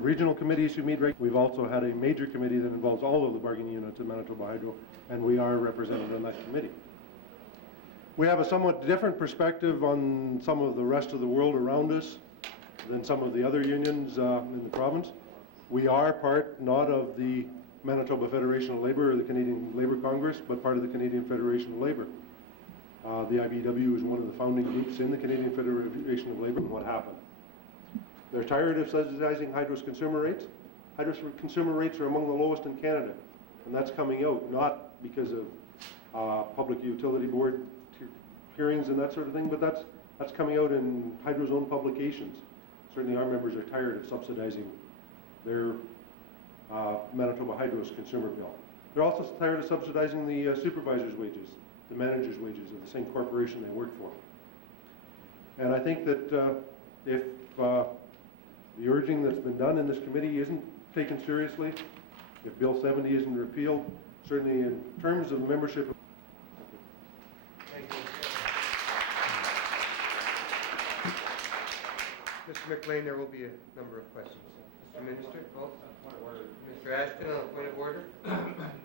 Regional committees who meet regularly. We've also had a major committee that involves all of the bargaining units at Manitoba Hydro, and we are represented on that committee. We have a somewhat different perspective on some of the rest of the world around us than some of the other unions in the province. We are part not of the Manitoba Federation of Labour or the Canadian Labour Congress, but part of the Canadian Federation of Labour. The IBW is one of the founding groups in the Canadian Federation of Labour. What happened? They're tired of subsidizing hydro's consumer rates. Hydro's consumer rates are among the lowest in Canada, and that's coming out not because of Public Utility Board hearings and that sort of thing, but that's coming out in Hydro's own publications. Certainly our members are tired of subsidizing their Manitoba Hydro's consumer bill. They're also tired of subsidizing the supervisors' wages, the managers' wages of the same corporation they work for. And I think that if the urging that's been done in this committee isn't taken seriously, if Bill 70 isn't repealed, certainly in terms of membership. Thank you. Mr. Mclean, there will be a number of questions. Mr. Minister, Point of order. Mr. Ashton, on a point of order.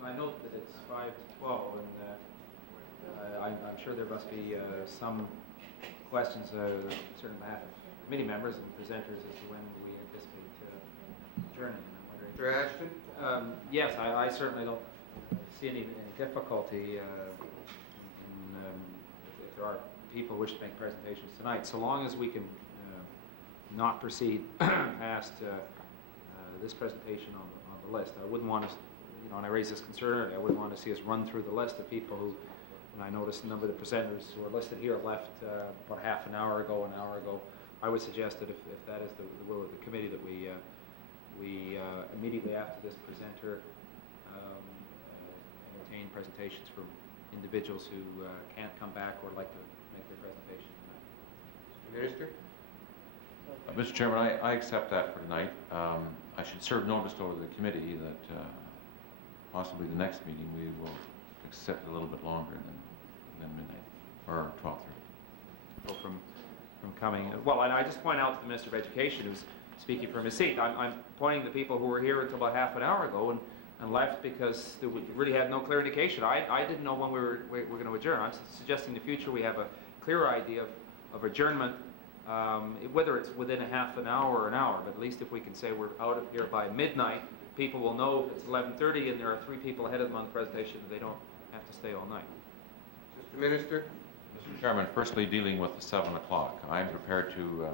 I note that it's 5 to 12, and I'm sure there must be some questions, certainly on behalf of committee members and presenters as to when we anticipate adjourning. I'm wondering. Mr. Ashton? Yes, I certainly don't see any difficulty if there are people who wish to make presentations tonight, so long as we can not proceed past this presentation on the list. I wouldn't want to, and I raised this concern earlier, I wouldn't want to see us run through the list of people who, and I noticed a number of the presenters who are listed here left about half an hour ago, an hour ago. I would suggest that if that is the will of the committee, that we immediately after this presenter entertain presentations from individuals who can't come back or like to make their presentation tonight. Mr. Minister? Mr. Chairman, I accept that for tonight. I should serve notice over the committee that possibly the next meeting we will accept a little bit longer than midnight or 12:30. So from coming, well, and I just point out to the Minister of Education, who's speaking from his seat, I'm pointing to people who were here until about half an hour ago and left because we really had no clear indication. I didn't know when we were going to adjourn. I'm suggesting in the future we have a clear idea of adjournment, whether it's within a half an hour or an hour, but at least if we can say we're out of here by midnight, people will know if it's 11:30 and there are 3 people ahead of them on the presentation, they don't have to stay all night. Mr. Minister? Mr. Chairman, firstly, dealing with the 7 o'clock, I'm prepared to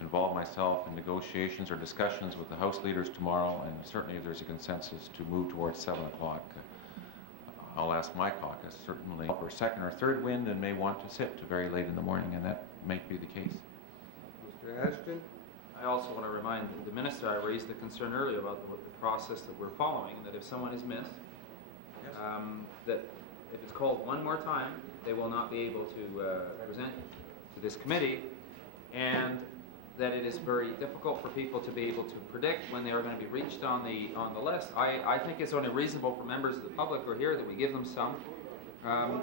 involve myself in negotiations or discussions with the House leaders tomorrow, and certainly if there's a consensus to move towards 7 o'clock, I'll ask my caucus, certainly, for second or third wind and may want to sit to very late in the morning, and that may be the case. Mr. Ashton? I also want to remind the Minister, I raised the concern earlier about the process that we're following, that if someone is missed, that if it's called one more time, they will not be able to present to this committee, and that it is very difficult for people to be able to predict when they are going to be reached on the list. I think it's only reasonable for members of the public who are here that we give them some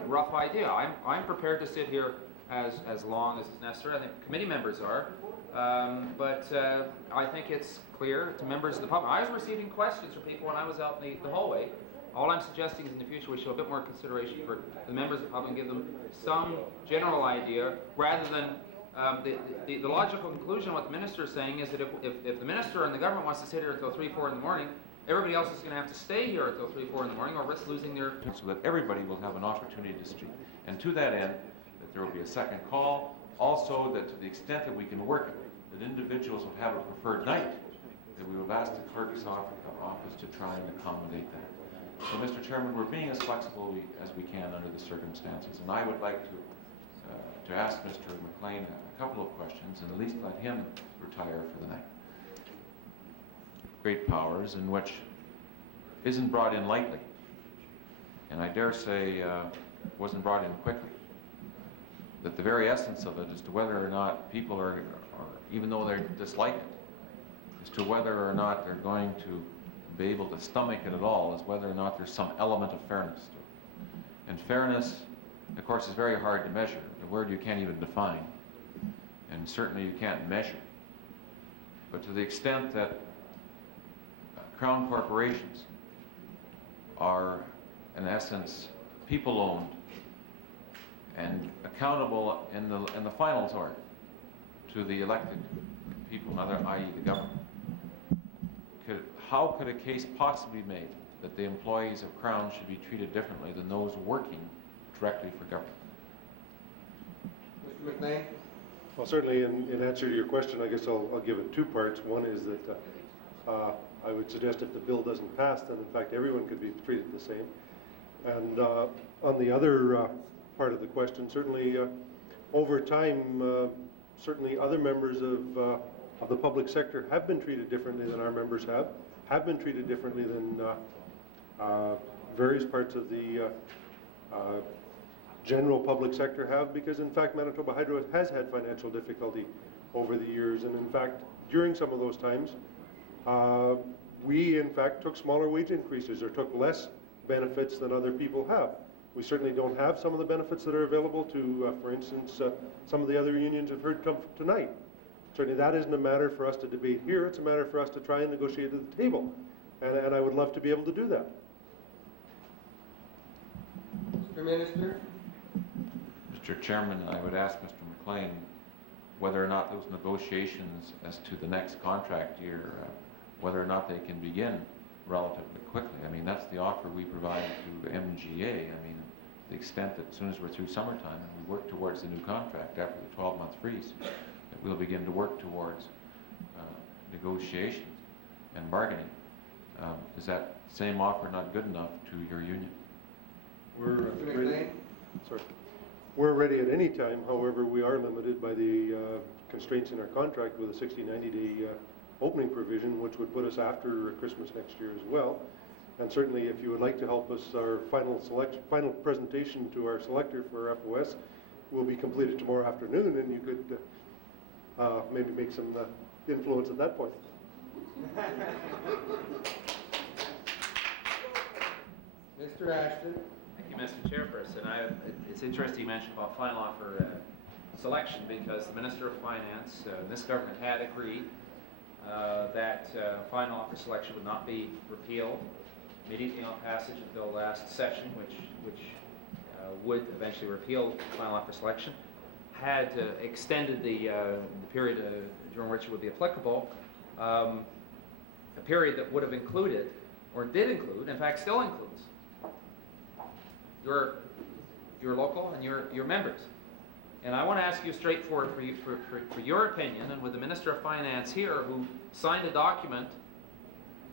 rough idea. I'm prepared to sit here as long as it's necessary. I think committee members are, but I think it's clear to members of the public. I was receiving questions from people when I was out in the hallway. All I'm suggesting is in the future we show a bit more consideration for the members of the public and give them some general idea rather than the logical conclusion of what the Minister is saying is that if the Minister and the government wants to sit here until 3, 4 in the morning, everybody else is going to have to stay here until 3, 4 in the morning or risk losing their... So that everybody will have an opportunity to speak. And to that end, that there will be a second call. Also, that to the extent that we can work it, that individuals will have a preferred night, that we will ask the clerk's office to try and accommodate that. So, Mr. Chairman, we're being as flexible as we can under the circumstances, and I would like to ask Mr. Mclean a couple of questions and at least let him retire for the night. Great powers, in which isn't brought in lightly, and I dare say wasn't brought in quickly. That the very essence of it as to whether or not people are even though they dislike it, as to whether or not they're going to be able to stomach it at all, is whether or not there's some element of fairness to it. And fairness, of course, is very hard to measure. The word you can't even define, and certainly you can't measure. But to the extent that Crown corporations are, in essence, people-owned and accountable in the final sort to the elected people, i.e. the government. How could a case possibly be made that the employees of Crown should be treated differently than those working directly for government? Mr. McLean? Well, certainly in answer to your question, I guess I'll give it two parts. One is that I would suggest if the bill doesn't pass, then in fact everyone could be treated the same. And on the other part of the question, certainly over time, certainly other members of the public sector have been treated differently than our members have been treated differently than various parts of the general public sector have, because in fact Manitoba Hydro has had financial difficulty over the years, and in fact during some of those times we in fact took smaller wage increases or took less benefits than other people have. We certainly don't have some of the benefits that are available to, for instance, some of the other unions have heard come tonight. Certainly that isn't a matter for us to debate here, it's a matter for us to try and negotiate at the table. And I would love to be able to do that. Mr. Minister? Mr. Chairman, I would ask Mr. McLean whether or not those negotiations as to the next contract year, whether or not they can begin relatively quickly. I mean, that's the offer we provided to MGA. I mean, the extent that as soon as we're through summertime and we work towards the new contract after the 12-month freeze, that we'll begin to work towards negotiations and bargaining. Is that same offer not good enough to your union? Mr. McLean? Sorry. We're ready at any time. However, we are limited by the constraints in our contract with a 60-90 day opening provision, which would put us after Christmas next year as well. And certainly if you would like to help us, our final presentation to our selector for FOS will be completed tomorrow afternoon, and you could maybe make some influence at that point. Mr. Ashton? Thank you, Mr. Chairperson. It's interesting you mentioned about final offer selection, because the Minister of Finance and this government had agreed that final offer selection would not be repealed immediately on passage of the bill last session, which would eventually repeal final offer selection, had extended the period during which it would be applicable, a period that would have included, or did include, in fact still includes, your local and your members. And I want to ask you straightforward for your opinion, and with the Minister of Finance here, who signed a document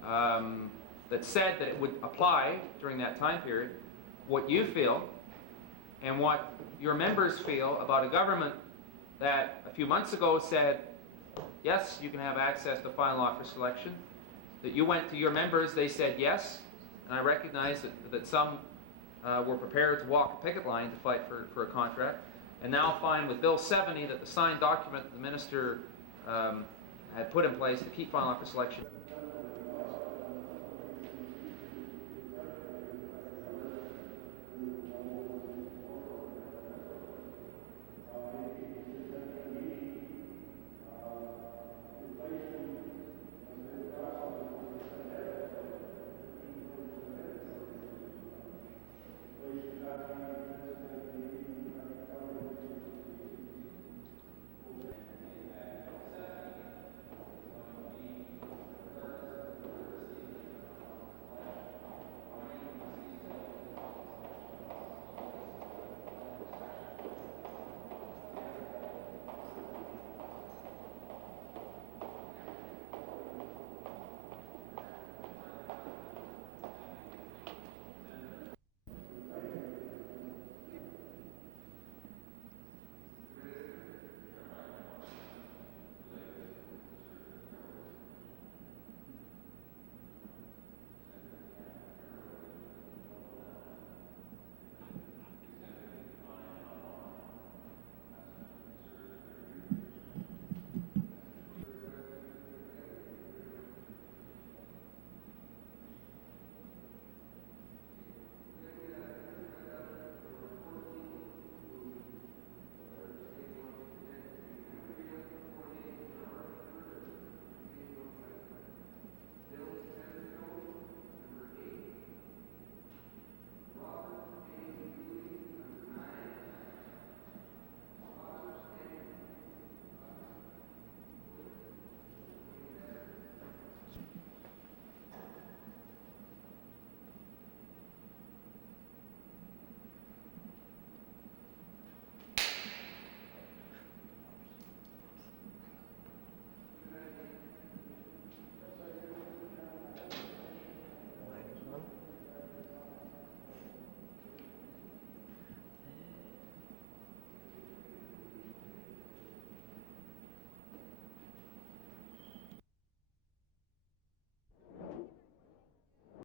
that said that it would apply during that time period, what you feel and what your members feel about a government that a few months ago said, yes, you can have access to final offer selection, that you went to your members, they said yes, and I recognize that some were prepared to walk a picket line to fight for a contract, and now find with Bill 70 that the signed document the Minister had put in place to keep final offer selection